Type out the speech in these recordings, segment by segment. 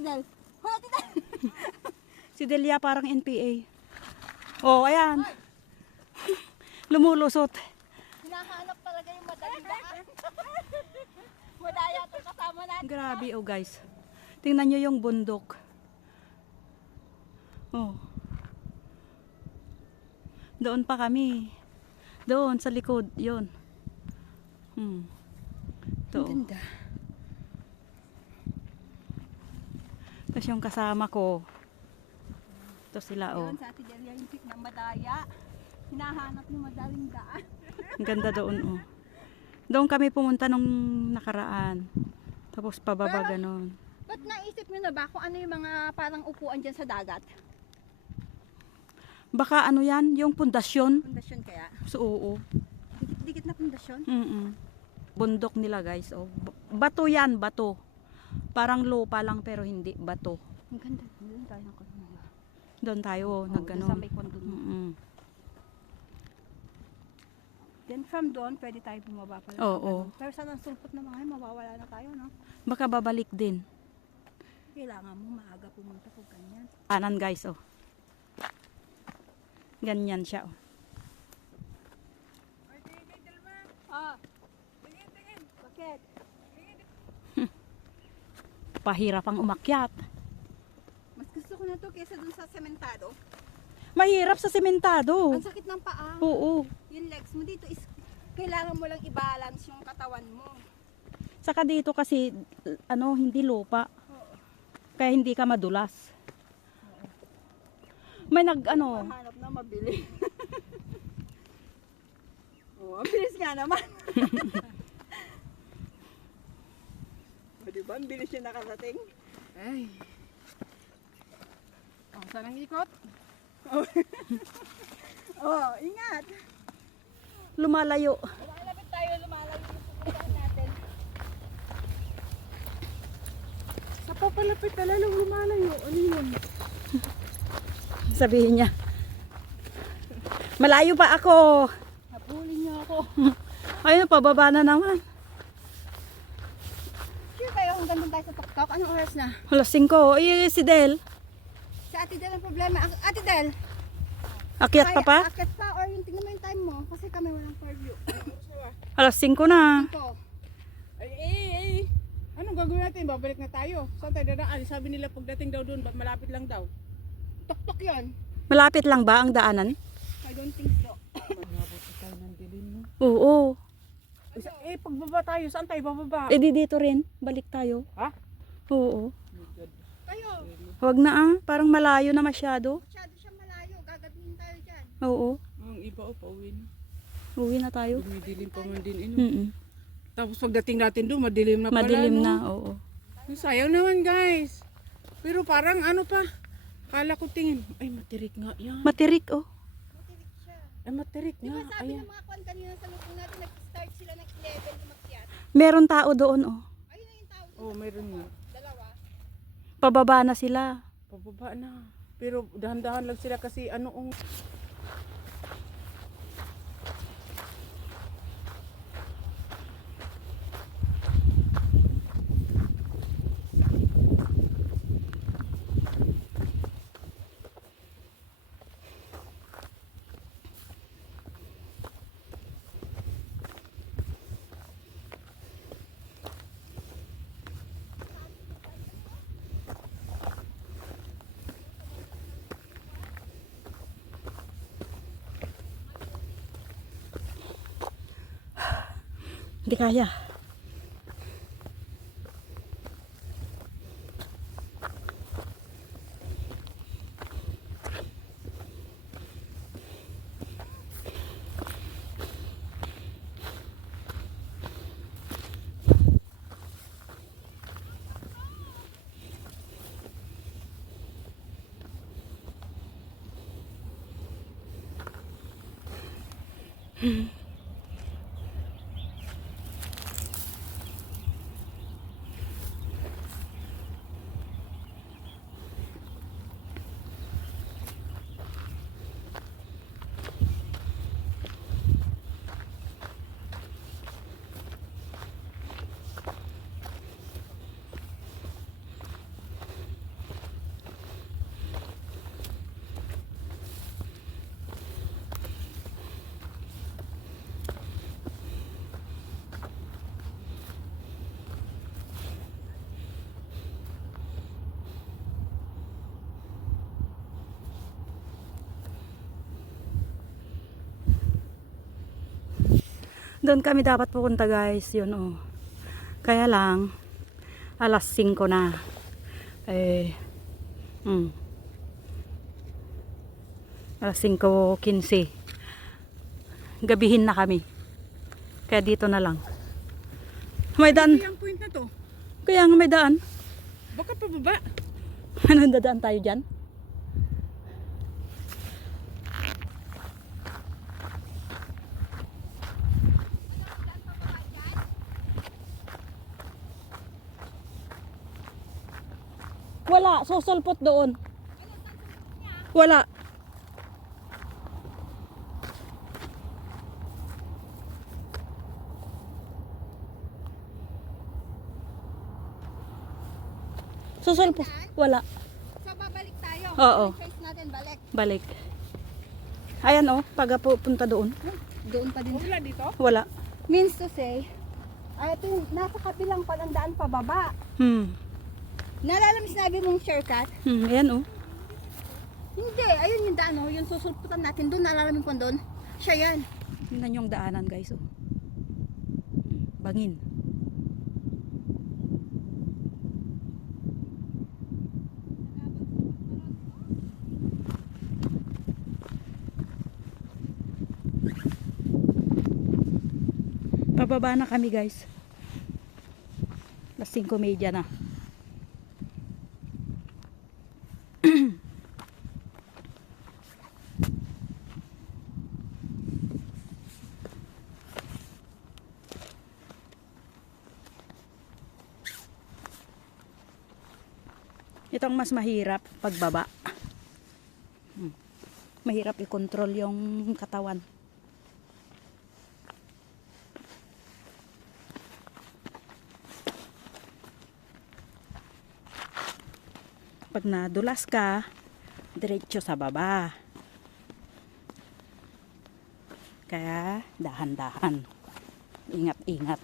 Ate Del. Hoy, Ate Del. Si Delia parang NPA. Oh, ayan. Lumulusot. Hinahanap talaga yung madaling daan. Madaya itong kasama natin. Grabe oh guys. Tingnan nyo yung bundok. Oh. Doon pa kami. Doon sa likod, yon. Ito. Ang ganda. Tapos yung kasama ko. Ito sila oh. Yun sa Ate Delia yung pick ng madaya. Hinahanap yung madaling daan. Ang ganda doon oh. Doon kami pumunta nung nakaraan. Tapos pababa ganon. Ba't naisip nyo na ba kung ano yung mga parang upuan dyan sa dagat? Baka ano yan, yung pundasyon. Pundasyon kaya? So, oo. Dikit na pundasyon? Bundok nila guys. Oh. Bato yan, bato. Parang lupa lang pero hindi, bato. Ang ganda. Doon tayo ng kondo. Doon tayo, nagganon. Sa may kondo. Then from doon, pwede tayo bumaba pala. Oo. Pero saan ang sulpot na mga yun, mawawala na tayo, no? Baka babalik din. Kailangan mo maaga pumunta kung ganyan. Kanan guys, oh. Ganyan siya, oh. Ah. Bakit? Pahirap ang umakyat. Mas gusto ko na to kaysa dun sa sementado. Mahirap sa sementado. Ang sakit ng paa. Oo. Yung legs mo dito is kailangan mo lang i-balance yung katawan mo. Saka dito kasi, ano, hindi lupa. Kaya hindi ka madulas. May Hanap na mabili. Oh, ang bilis nga naman. O, diba? Ang bilis yung nakarating. Ay. Oh, saan ang ikot? Oh. Oh, ingat. lumalayo. Lumalapit tayo, lumalayo yung pupuntahan natin. Sa papalapit na lalong lumalayo. Ano yun? Sabihin niya. Malayo pa ako. Napulin niyo ako. Ayun, pababa na naman. Sure kayo hanggang doon tayo sa tuktok? Anong oras na? Alas 5. Ay, si Del. Sa Ate Del ang problema. Ate Del! Akyat ka pa? Akyat pa or yung tingnan mo yung time mo kasi kami walang far view. Alas 5 na. Ito. Ay. Anong gagawin natin? Babalik na tayo. Saan tayo dadaan? Sabi nila pagdating daw doon, malapit lang daw. Tuktok yun. Malapit lang ba ang daanan? I don't think so. Manabot tayo ng dilim mo. Oo. Pagbaba tayo, saan tayo bababa? E di dito rin. Balik tayo. Ha? Oo. Kayo, Huwag na ah. Parang malayo na masyado. masyado siya malayo. Gagabihin tayo dyan. Oo. Ang iba o pauwi na. Uwi na tayo. Dumidilim pa man din ino. Mm-mm. Tapos pagdating natin doon, madilim na pala. Madilim no? na. Oo. Sayang naman guys. Pero parang ano pa. Kala ko tingin, ay matirik nga yan. Matirik oh. Matirik siya. Ay matirik Di ba nga. sabi Ayan. ng mga kwan kanina sa lupong natin, nag-start sila ng 11 umakyat. Meron tao doon oh. Ayun na yung tao. Oh, mayroon nga. Dalawa. Pababa na sila. Pababa na. Pero dahan-dahan lang sila kasi ano ang... Hindi kaya. Doon kami dapat pupunta guys, yun oh. Kaya lang, alas 5 na. Alas 5:15. Gabihin na kami. Kaya dito na lang. May daan. Yung point na to. Kaya nga may daan. Baka pababa. Ano, dadaan tayo dyan? Wala, susulpot doon. Wala. Susulpot. Wala. So babalik tayo. Oo. Choice natin balik. Balik. Ayan oh, pag pupunta doon. Doon pa din. Wala dito. Wala. Means to say, ay ito yung nasa kabilang palang daan pababa. Naalala mo sinabi mong shortcut? Ayan oh. Hindi, ayun yung daan oh. Yung susulputan natin doon. Naalala mo kung doon? Siya yan. Tingnan yung daanan guys oh. Bangin. Pababa na kami guys. Alas 5:30 na. Itong mas mahirap pagbaba. Mahirap i-control yung katawan. Pag nadulas ka, diretso sa baba. Kaya dahan-dahan. Ingat-ingat.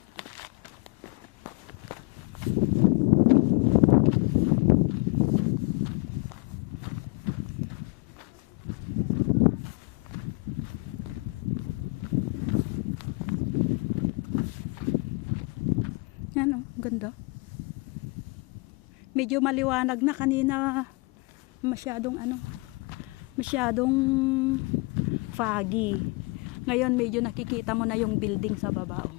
Yan oh, ganda. Medyo maliwanag na kanina, masyadong foggy. Ngayon medyo nakikita mo na yung building sa baba oh.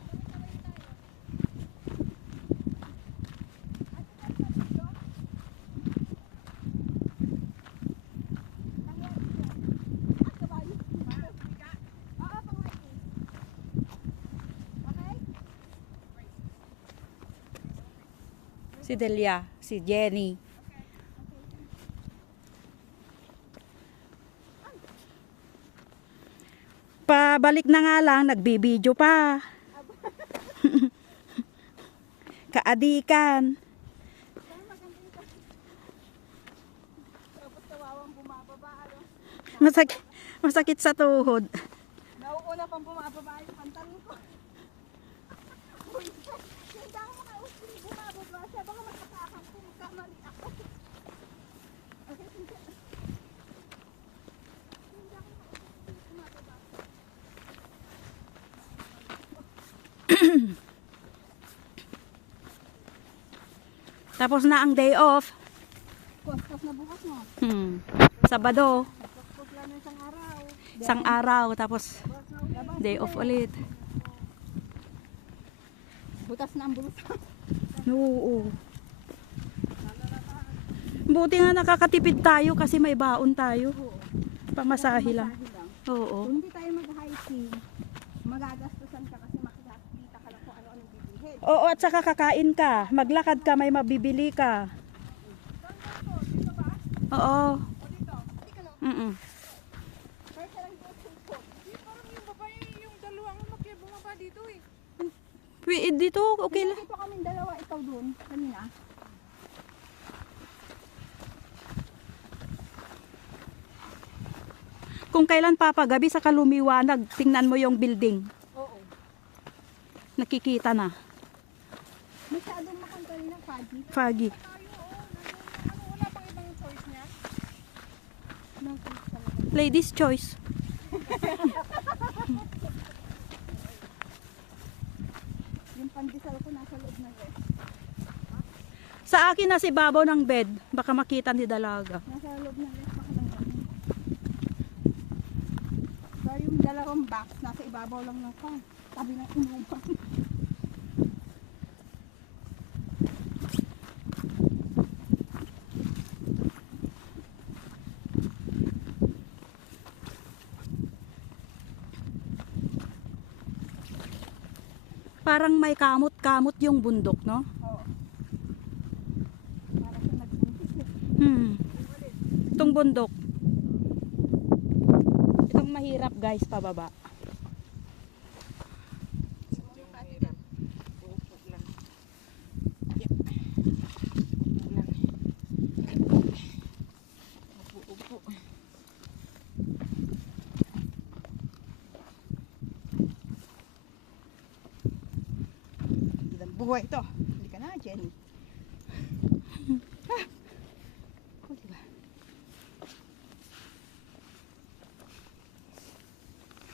Si Delia, si Jenny. Pabalik na nga lang, nagbibideo pa. Kaadikan. Masakit sa tuhod. Nauuna pang bumababa yung pantalon ko. Hindi ako makausap bumababa siya. Baka makakakang kung kamali ako. Tapos na ang day off. Kuskus na bukas mo. Sabado. Kuskus lang ng isang araw. Isang araw. Tapos day off ulit. Butas na ang bulsa. Oo. Buti nga nakakatipid tayo kasi may baon tayo. Pamasahe lang. Oo. Kung hindi tayo mag-hiking, magagastusan ka kasi makikita ka lang kung ano-anong bibilhin. Oo, at saka kakain ka. Maglakad ka, may mabibili ka. Oo. Mm-mm. Parang yung babae, yung dalawang ano kaya bumaba dito eh. Dito, okay lang. Dito kaming dalawa, ikaw doon, kanina. Kung kailan papagabi sa kalumiwanag, tingnan mo yung building. Oo. Nakikita na. Masyadong makantali ng foggy. Foggy. Wala pang ibang choice niya. Ladies choice. Pandesal ko nasa loob na rin. Sa akin na si babaw ng bed, baka makita ni dalaga. Nasa loob na rin. Baka lang ganun. So yung dalawang box, nasa ibabaw lang ng pan. Tabi ng inuman. Parang may kamot-kamot yung bundok, no? Oo. Para sa nagbuntis eh. Itong bundok. Itong mahirap guys, pababa. Uupo lang. Yep. Uupo lang. Upo. Ilang buhay ito. Hindi ka na, Jenny. O, diba?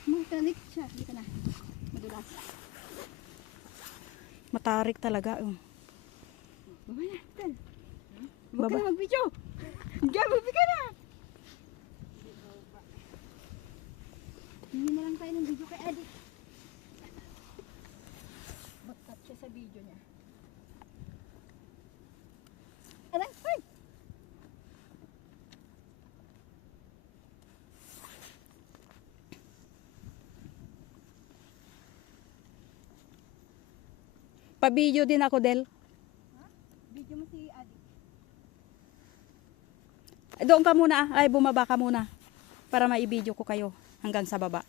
Matarik siya. Hindi ka na. Madulas. Matarik talaga. Baba na, Tel. Huwag Baba. ka na mag-video. Diyan, magbigay ka na. Hindi na lang tayo ng video kay Eddie. Ba't siya sa video niya? Aray, ay! Pa-video din ako, Del. Video mo si Eddie. Doon ka muna, ay bumaba ka muna. Para maibideo ko kayo hanggang sa baba.